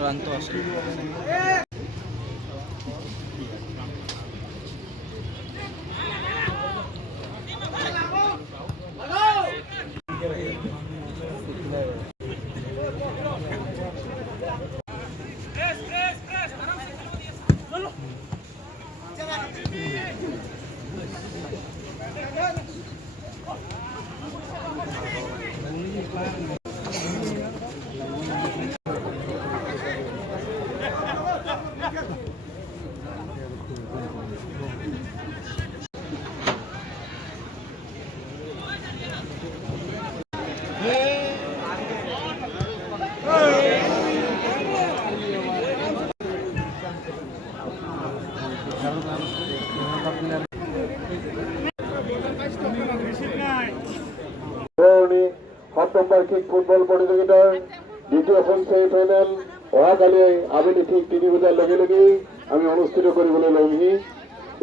Ranto asli. হপ্তম্বার্ষিক football প্রতিযোগিতার দ্বিতীয়খন সেমিফাইনেল অহাকালি আবেলি ঠিক 3 বজাৰ লগে লগে আমি অনুষ্ঠিত কৰিবলৈ লমহি।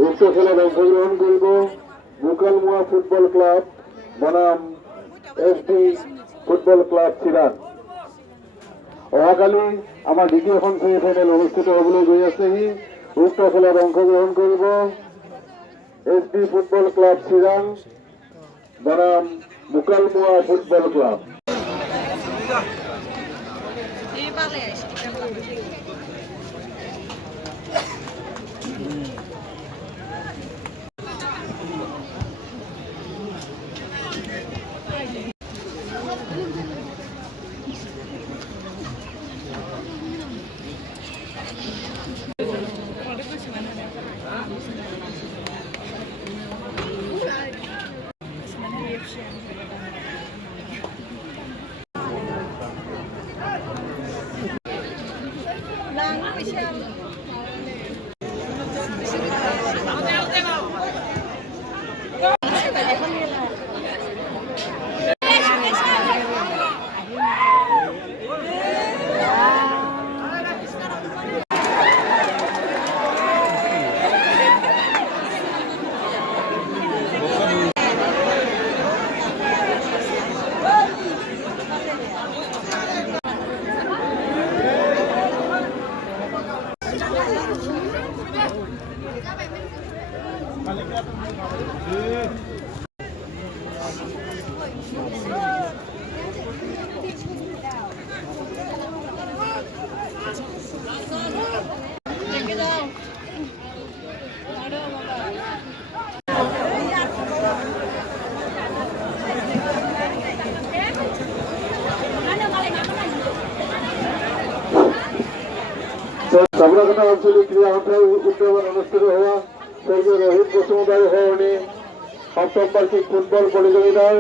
উক্ত খেলত অংশগ্রহণ করব মুকালমুয়া ফুটবল ক্লাব বনাম SD ফুটবল ক্লাব চিৰাং। অহাকালি আমাৰ দ্বিতীয়খন সেমিফাইনেল অনুষ্ঠিত হ'বলৈ গৈ আছেহি। উক্ত খেলত অংশগ্রহণ করব SD ফুটবল ক্লাব চিৰাং বনাম মুকালমুয়া ফুটবল ক্লাব। সাবরাকাটা আঞ্চলিক ক্রীড়া মাঠে উদ্যাপন অনুষ্ঠিত হওয়া স্বর্গীয় রোহিত বসুমতারী ভবনে সপ্তম বার্ষিক ফুটবল প্রতিযোগিতার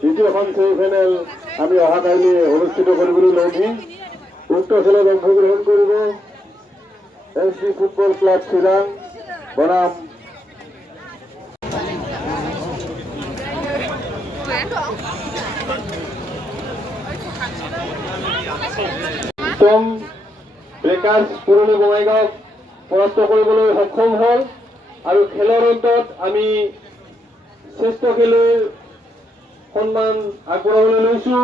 দ্বিতীয়খন সেমিফাইনাল আমি অহাকাইলে অনুষ্ঠিত কৰিবলৈ লওঁহি। উক্ত খেলত অংশগ্রহণ কৰিব এসডি ফুটবল ক্লাব চিৰাং বনাম উত্তম ব্ৰেকাৰ্ছ পুৰণি বঙাইগাঁওক পৰাস্ত কৰিবলৈ সক্ষম হ'ল আৰু খেলৰ অন্তত আমি শ্ৰেষ্ঠ খেলুৱৈৰ সন্মান আগবঢ়াবলৈ লৈছো।